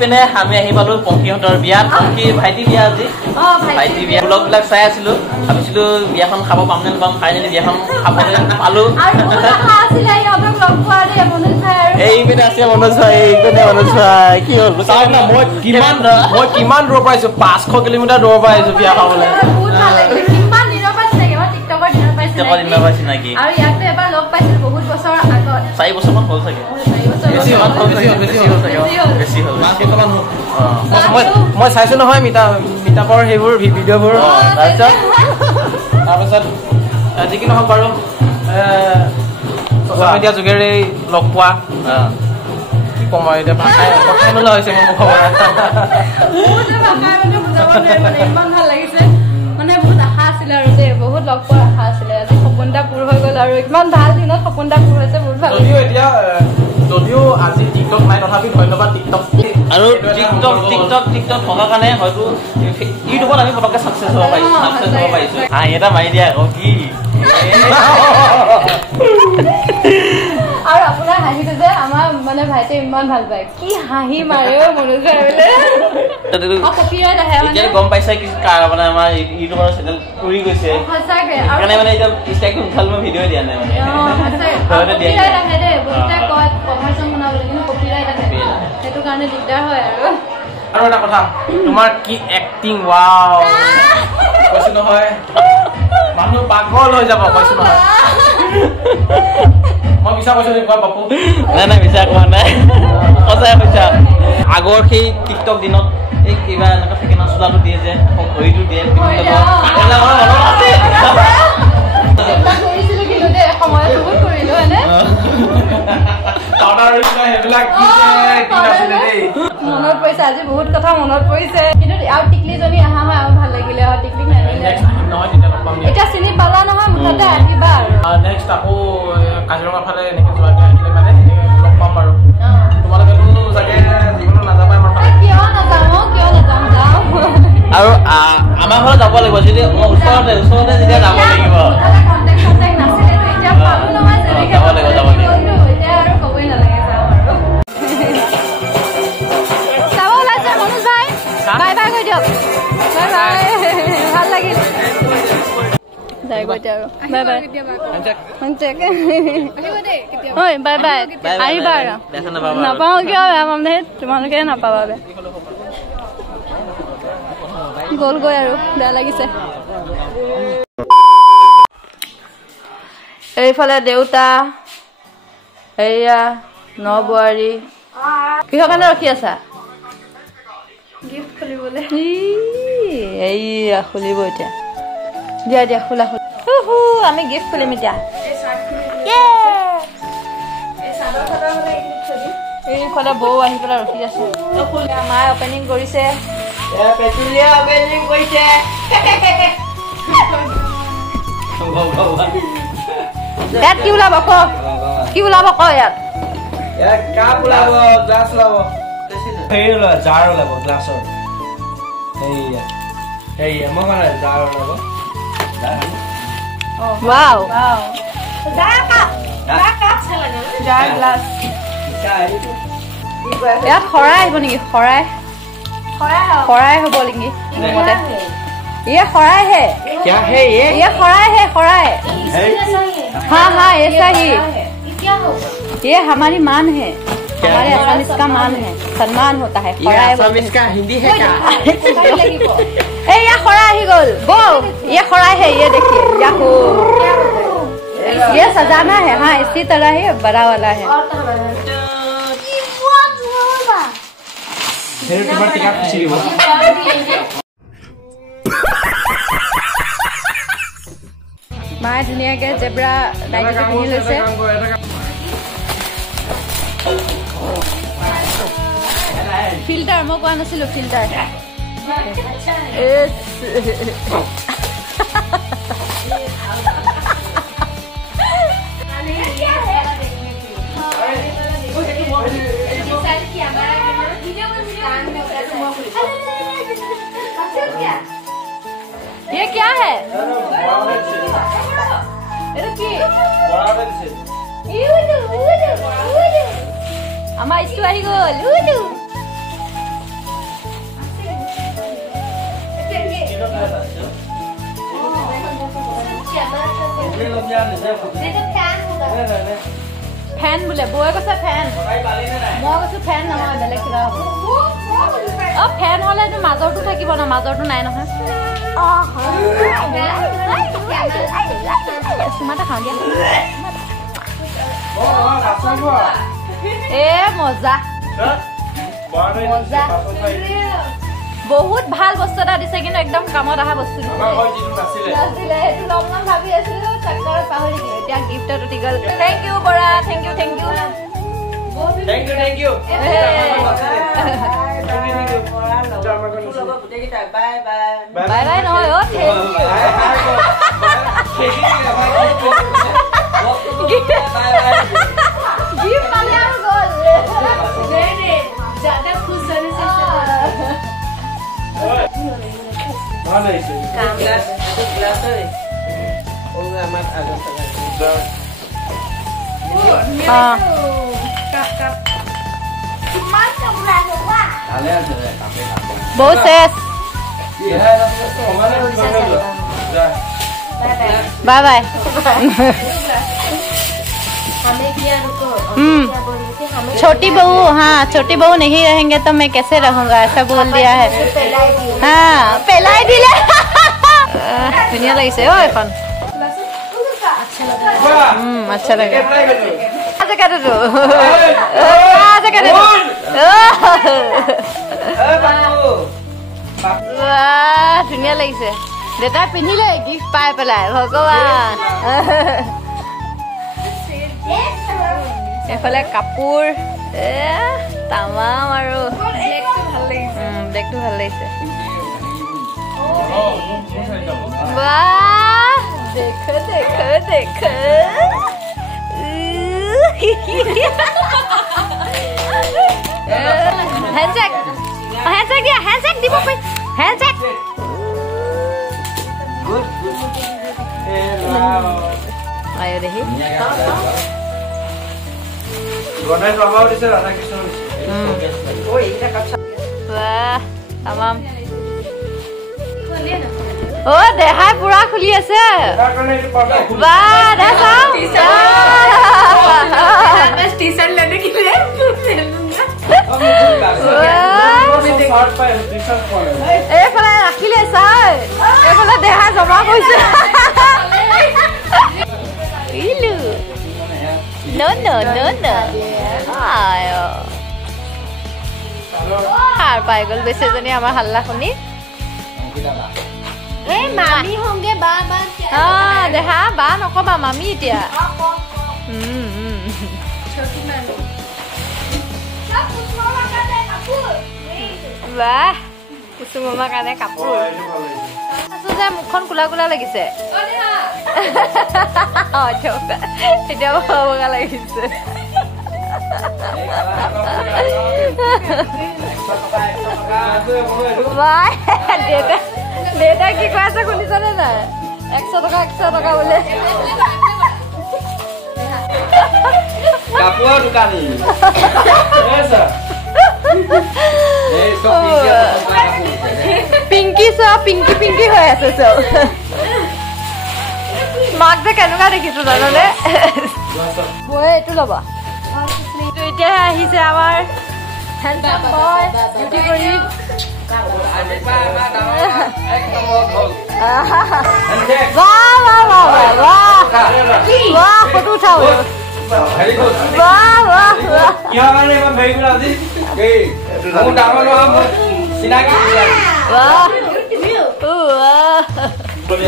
পিনে আমি আহি পালো পংকিহঁতৰ বিয়া পংকি ভাইটি বিয়া আজি ভাইটি বিয়া ব্লগ বিলাক চাই আছিলো ভাবিছিলো বিয়াখন খাব পাম নে নাপাম ফাইনেলি বিয়াখন খাবলৈ পালো এই পিনে আছে মনোজ ভাই এই পিনে মনোজ ভাই কি হ'ল মই কিমান দূৰ পৰা আহিছো 500 কিলোমিটাৰ দূৰ পৰা আহিছো বিয়া খাবলৈ চিনাকি আৰু ইয়াতে এবাৰ লগ পাইছিলো বহুত বছৰ আগত 4 বছৰমান হ'ল চাগে মই চাইছো নহয় মিতাপৰ সেইবোৰ ভিডিঅ'বোৰ তাৰপিছত যি কি নহওক বাৰু ছ'চিয়েল মিডিয়া যোগেৰে লগ পোৱা কি কম আৰু এতিয়া ভাষাই নোলোৱা হৈছে মোৰ মুখৰ পৰা ইমান ভাল লাগিছে মানে বহুত আশা আছিলে আৰু দেই বহুত লগ পোৱাৰ আশা আছিলে আজি সপোনটা পূৰ হৈ গ'ল আৰু ইমান ভাল দিনত সপোনটা পূৰ হৈছে বহুত ভাল যদিও আজি টিকটক নাই তথাপি ধন্যবাদ টিকটক আৰু টিকটক থকাৰ কাৰণে হয়তো ইউটিউবত আমি পটককৈ ছাকচেছ হ'ব পাৰিছোঁ হাঁহি এটা মাৰি দিয়া আকৌ কি আৰু আপোনাৰ হাঁহিটো যে আমাৰ মানে ভাইটিয়ে ইমান ভাল পায় কি হাঁহি মাৰে মনোজ গম পাইছা কি মানে আমাৰ ইউটিউবৰ চেনেল উৰি গৈছে সেইকাৰণে মানে এতিয়া ইনষ্টাগ্ৰাম উঠাল মই ভিডিঅ' দিয়া নাই মানে সেইটো কাৰণে দিগদাৰ হয় আৰু এটা কথা তোমাৰ কি এক্টিং ৱাও কৈছো নহয় মানুহ পাগল হৈ যাব কৈছো নহয় মই বিচাৰ কৈছো কোৱা বাপু নাই বিচাৰ কোৱা নাই সঁচাই কৈছা আগৰ সেই টিকটক দিনত এই কিবা এনেকুৱা থাকে না চোলাটো দিয়ে যে ঘড়ীটো দিয়ে মনত পৰিছে আজি বহুত কথা মনত পৰিছে কিন্তু আৰু টিকলিজনী অহা হয় আৰু ভাল লাগিলে আৰু টিকলি নানিলে এতিয়া চিনি পালা নহয় মুঠতে আহিবা আৰু নেক্সট আকৌ কাজিৰঙা ফালে এনেকৈ যোৱাকৈ আহিলে মানে লগ পাম বাৰু তোমালোকেতো চাগে জীৱনত নাযাবা আমাৰ ফালে কিয় নাযাম যাওঁ আৰু আমাৰ ঘৰত যাব লাগিব যদি ওচৰতে যেতিয়া যাব লাগিব তোমালোকে নাপাবা গ'লগৈ আৰু বেয়া লাগিছে এইফালে দেউতা এয়া ন বোৱাৰী কিহৰ কাৰণে ৰখি আছা গিফ্ট খুলিবলৈ এইয়া খুলিব এতিয়া দিয়া খোলা আমি গিফ্ট খুলিম এতিয়া এইফালে বৌ আহি পেলাই ৰখি আছে মায়ে অপেনিং কৰিছে ইয়াত কি ওলাব ক ইয়াত কাপ ওলাব গ্লাছ ওলাব জাৰ ওলাব গ্লাছৰ মই মানে জাৰ ওলাব Wow. Jar glass. यार खराय हो नहीं खराय हो बोलेंगे ये खराय है क्या है ये खराय हाँ ऐसा ही ये हमारी मान है हमारे असमिस का मान है सम्मान होता है असमिस का हिंदी है क्या ये खराय ही गोल वो ये खराय है ये देखिए याहू ये सजाना है हाँ इसी तरह ही बड़ा वाला है माँ धुनिया के जेब्रा नाइटी पिंधि लैसे फिल्टर मैं कोৱা নাছিলো फिल्टर क्या है এটা কি আমাৰ ইটো আহি গ'ল ফেন বোলে বৌয়ে কৈছে ফেন মই কৈছো ফেন নহয় বেলেগ কিবা হ'ব অ ফেন হ'লে এইটো মাজৰটো থাকিব না মাজৰটো নাই নহয় চুমাটা খাওঁ দিয়া এ মজা মজা বহুত ভাল বস্তু এটা দিছে কিন্তু একদম কামত অহা বস্তু ভাবি আছিলো চক্কৰত পাহৰি গলো এতিয়া গিফ্টত উঠি গ'ল থেংক ইউ বৰা thank you thank you bye bye নহয় অ গিফ্ট পালে আৰু গ'ল ज़्यादा खुश होने से कौन है इसे ग्लास है वो हमारा आगे चला हां आले आ जाए बहुत सेस ये है हमारे बाय बाय हमें किया रुको छोटी बहू हाँ छोटी बहू नहीं रहेंगे तो मैं कैसे रहूंगा ऐसा बोल दिया है हाँ पेलाई दिले धुनिया লাগিছে ও এখন अच्छा लगा आज कर दो आज कर दो वाह धुनिया লাগিছে দেতা পিন্ধিলে গিফট পাই পেলাই ভগৱান এফালে কাপোৰ তামাম আৰু ব্লেকটো ভাল লাগিছে বাহ দেখো দেখো দেখো হ্যান্ডশেক হ্যান্ডশেক দিয়া হ্যান্ডশেক দিব পাই হ্যান্ডশেক गुड আয়ো দেখি गणेश बाबा और इसे राधा कृष्ण वो एक कप वाह तमाम ओ देहाय पूरा खुली আছে वाह देखो बस टी-शर्ट लेने के लिए এইফালে ৰাখিলে চাই এইফালে দেহা জমা কৰিছে ইলু no no no no আয়ো আৰ পাই গল বেছেজনী আমাৰ হাল্লা শুনি ए मामी होंगे बाबा हां দেহা বা নকবা মামি এতিয়া छोटी मामी सब कुछ मामा का दे कपूर বাহ কুসুম মামা কাৰণে কাপোৰ আছে যে মুখখন কুলা কুলা লাগিছে এতিয়া বগা লাগিছে দেউতা কি কৈ আছে শুনিছনে নাই 100 টকা বোলে कापुआ दुकानी ऐसा ये तो पिंकी सो पिंकी হৈ আছে সব মাক যে কেনেকুৱা দেখিছো জাননে বয়ে এটো লবা তো এতিয়া আহিছে আমাৰ হ্যান্ডসাম বয় বিউটি কৰি वाह फोटो उठाओ वाह वाह क्या करने में भाई बुला दी गई वो डालो ना हम सिना की वाह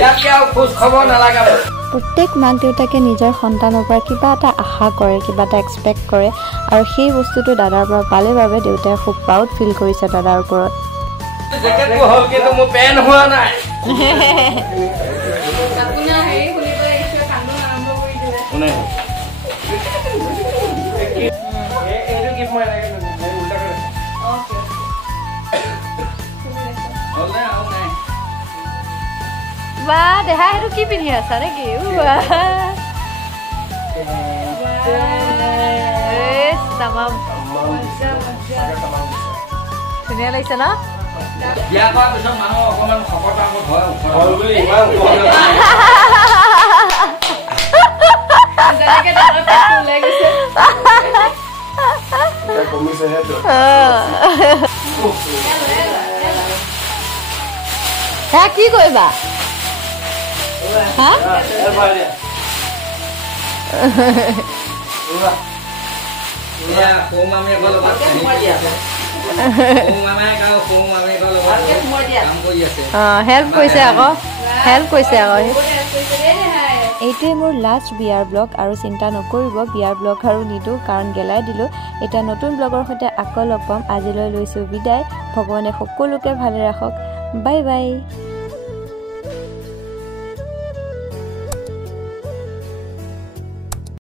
यार क्या खुश खबर ना लगा प्रत्येक माक देउताके নিজৰ সন্তানৰ পৰা কিবা এটা আশা কৰে কিবা এটা এক্সপেক্ট কৰে আৰু সেই বস্তুটো দাদাৰ পৰা পালে বাবে দেউতাই খুব প্ৰাউড ফিল কৰিছে দাদাৰ ওপৰত जैकेट को हल के तो मो पेन हुआ ना কাকুনা হেৰি খুলিব ইচ্ছা কান্দো আৰম্ভ কৰি দিলে उन्हें ये जो गिफ्ट में लगे मैं उल्टा कर ओके होना বা দেহা হেতু কি পিন্ধি আছা নেকি তামাম ধুনীয়া লাগিছে ন বিয়া কৰা পিছত মানুহ অকমান শকত আগত হয় বুলি ইমান কি কৰিবা হেল্প কৰিছে আকৌ এইটোৱে মোৰ লাষ্ট বিয়াৰ ব্লগ আৰু চিন্তা নকৰিব বিয়াৰ ব্লগ আৰু নিদিওঁ কাৰণ গেলাই দিলোঁ এতিয়া নতুন ব্লগৰ সৈতে আকৌ লগ পাম আজিলৈ লৈছোঁ বিদায় ভগৱানে সকলোকে ভালে ৰাখক বাই বাই